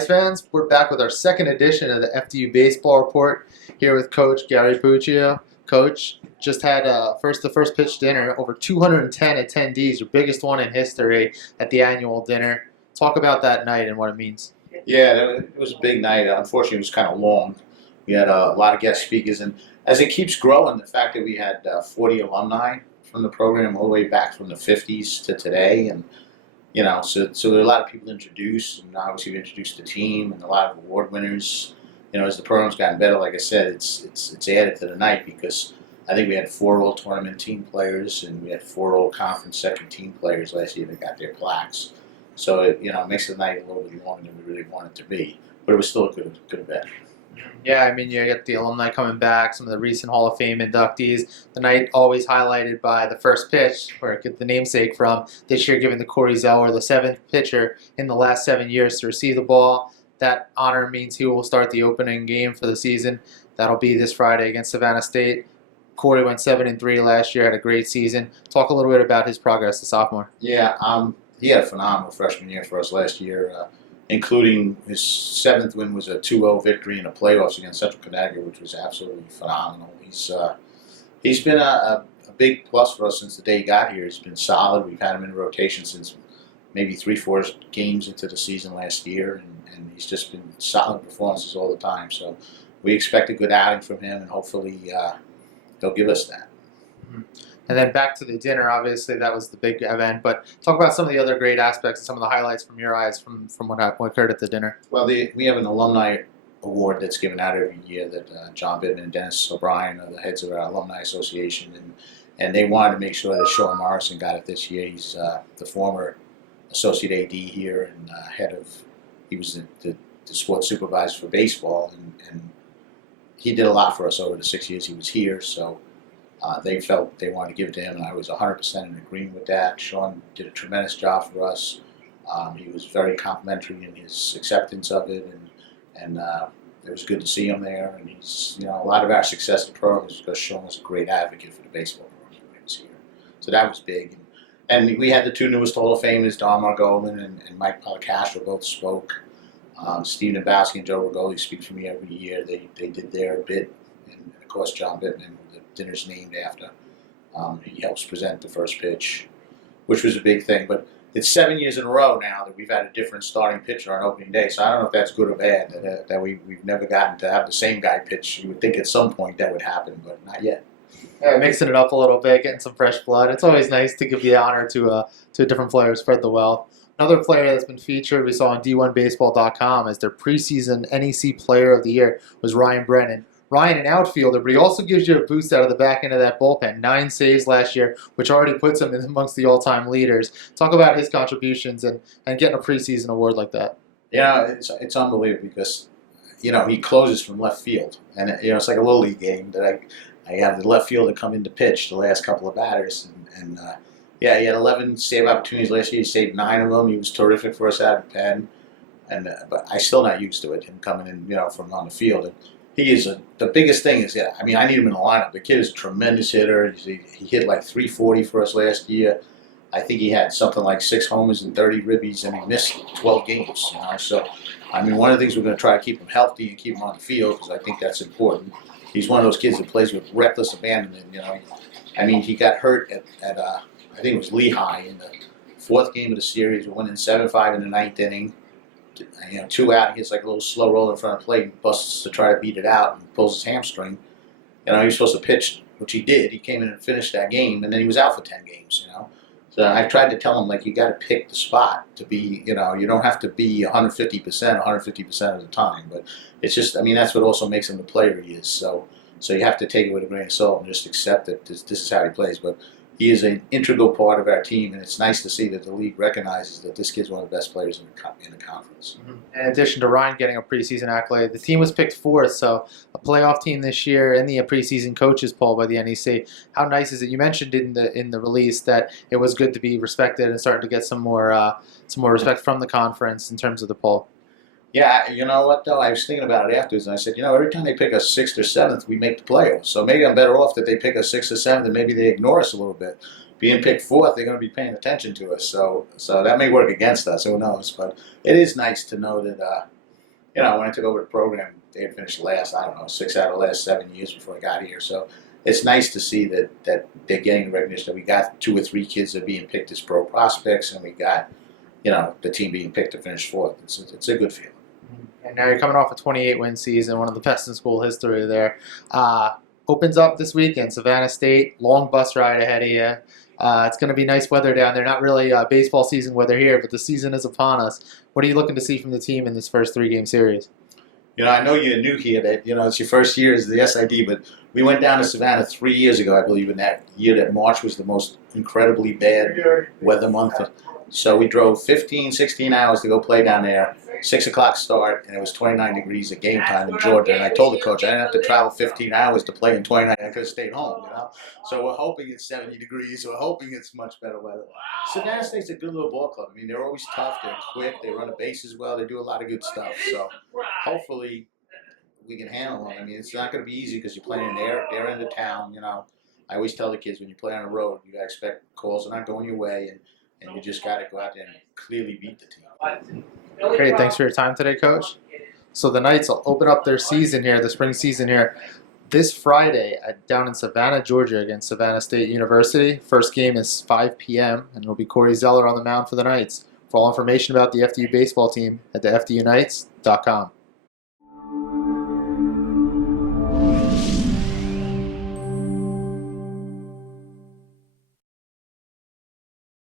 Rice fans? We're back with our second edition of the FDU Baseball Report here with Coach Gary Puccio. Coach just had the first pitch dinner, over 210 attendees, your biggest one in history at the annual dinner. Talk about that night and what it means. Yeah, it was a big night. Unfortunately, it was kind of long. We had a lot of guest speakers, and as it keeps growing, the fact that we had 40 alumni from the program all the way back from the 50s to today, and so there were a lot of people introduced, and obviously we introduced the team and a lot of award winners. As the program's gotten better, like I said, it's added to the night because I think we had 4 all-tournament team players and we had 4 all-conference second team players last year that got their plaques. So it makes the night a little bit longer than we really wanted it to be, but it was still a good event. Yeah, I mean, you get the alumni coming back, some of the recent Hall of Fame inductees. The night always highlighted by the first pitch, where I get the namesake from. This year, giving the Corey Zeller, the 7th pitcher in the last 7 years to receive the ball. That honor means he will start the opening game for the season. That'll be this Friday against Savannah State. Corey went 7-3 last year, had a great season. Talk a little bit about his progress as a sophomore. Yeah, he had a phenomenal freshman year for us last year. Including his 7th win was a 2-0 victory in the playoffs against Central Connecticut, which was absolutely phenomenal. He's been a big plus for us since the day he got here. He's been solid. We've had him in rotation since maybe 3-4 games into the season last year, and he's just been solid performances all the time. So we expect a good outing from him, and hopefully he'll give us that. Mm-hmm. And then back to the dinner, obviously that was the big event, but talk about some of the other great aspects and some of the highlights from your eyes from what occurred at the dinner. Well, we have an alumni award that's given out every year that John Bittman and Dennis O'Brien are the heads of our alumni association, and they wanted to make sure that Sean Morrison got it this year. He's the former associate AD here and he was the sports supervisor for baseball, and he did a lot for us over the 6 years he was here, so they felt they wanted to give it to him, and I was 100% in agreement with that. Sean did a tremendous job for us. He was very complimentary in his acceptance of it, and it was good to see him there. And he's, a lot of our success in the program is because Sean was a great advocate for the baseball program when he was here. So that was big. And we had the 2 newest Hall of Famers, Don Margolin and Mike Policastro, both spoke. Steve Nabowski and Joe Rigoli speak for me every year. They did their bit, and of course John Bittman, the dinner's named after. He helps present the first pitch, which was a big thing. But it's 7 years in a row now that we've had a different starting pitcher on opening day. So I don't know if that's good or bad, that we've never gotten to have the same guy pitch. You would think at some point that would happen, but not yet. Yeah, mixing it up a little bit, getting some fresh blood. It's always nice to give the honor to a different player, spread the wealth. Another player that's been featured, we saw on D1Baseball.com as their preseason NEC Player of the Year, was Ryan Brennan. Ryan, an outfielder, but he also gives you a boost out of the back end of that bullpen. 9 saves last year, which already puts him amongst the all-time leaders. Talk about his contributions and getting a preseason award like that. It's unbelievable because, he closes from left field. And, it's like a Little League game that I have the left fielder come in to pitch the last couple of batters. And he had 11 save opportunities last year. He saved 9 of them. He was terrific for us out of the pen. But I'm still not used to it, him coming in, from on the field. And he is the biggest thing is, I need him in the lineup. The kid is a tremendous hitter. He hit like 340 for us last year. I think he had something like 6 homers and 30 ribbies, and he missed 12 games. So, one of the things we're going to try to keep him healthy and keep him on the field because I think that's important. He's one of those kids that plays with reckless abandonment. He got hurt at I think it was Lehigh in the 4th game of the series. We're winning 7-5 in the 9th inning. 2 out, he gets like a little slow roll in front of the plate and busts to try to beat it out and pulls his hamstring. He was supposed to pitch, which he did. He came in and finished that game, and then he was out for 10 games, So I tried to tell him, you got to pick the spot to be, you don't have to be 150% of the time. But it's just, that's what also makes him the player he is. So you have to take it with a grain of salt and just accept that this is how he plays. But he is an integral part of our team, and it's nice to see that the league recognizes that this kid's one of the best players in the conference. Mm-hmm. In addition to Ryan getting a preseason accolade, the team was picked 4th, so a playoff team this year in the preseason coaches poll by the NEC. How nice is it? You mentioned in the release that it was good to be respected and starting to get some more respect from the conference in terms of the poll. Yeah, you know what, though? I was thinking about it afterwards, and I said, every time they pick us 6th or 7th, we make the playoffs. So maybe I'm better off that they pick us 6th or 7th, and maybe they ignore us a little bit. Being picked 4th, they're going to be paying attention to us. So that may work against us. Who knows? But it is nice to know that when I took over the program, they had finished last, I don't know, 6 out of the last 7 years before I got here. So it's nice to see that they're getting recognition, that we got 2 or 3 kids that are being picked as pro prospects, and we got, the team being picked to finish fourth. It's a good feeling. And now you're coming off a 28-win season, one of the best in school history there. Opens up this weekend, Savannah State, long bus ride ahead of you. It's going to be nice weather down there. Not really baseball season weather here, but the season is upon us. What are you looking to see from the team in this first 3-game series? I know you're new here, that, it's your first year as the SID, but we went down to Savannah 3 years ago, I believe, in that year that March was the most incredibly bad weather month. So we drove 15, 16 hours to go play down there, 6 o'clock start, and it was 29 degrees at game time in Georgia. And I told the coach I didn't have to travel 15 hours to play in 29. I could have stayed home, So we're hoping it's 70 degrees. We're hoping it's much better weather. Savannah State's a good little ball club. I mean, they're always tough. They're quick. They run the bases well. They do a lot of good stuff. So hopefully we can handle them. I mean, it's not going to be easy because you're playing in their end of town. I always tell the kids, when you play on the road, you got to expect calls are not going your way, and you just got to go out there and clearly beat the team. Great. Thanks for your time today, Coach. So the Knights will open up their season here, the spring season here, this Friday down in Savannah, Georgia, against Savannah State University. First game is 5 p.m., and it'll be Corey Zeller on the mound for the Knights. For all information about the FDU baseball team, head to FDUKnights.com.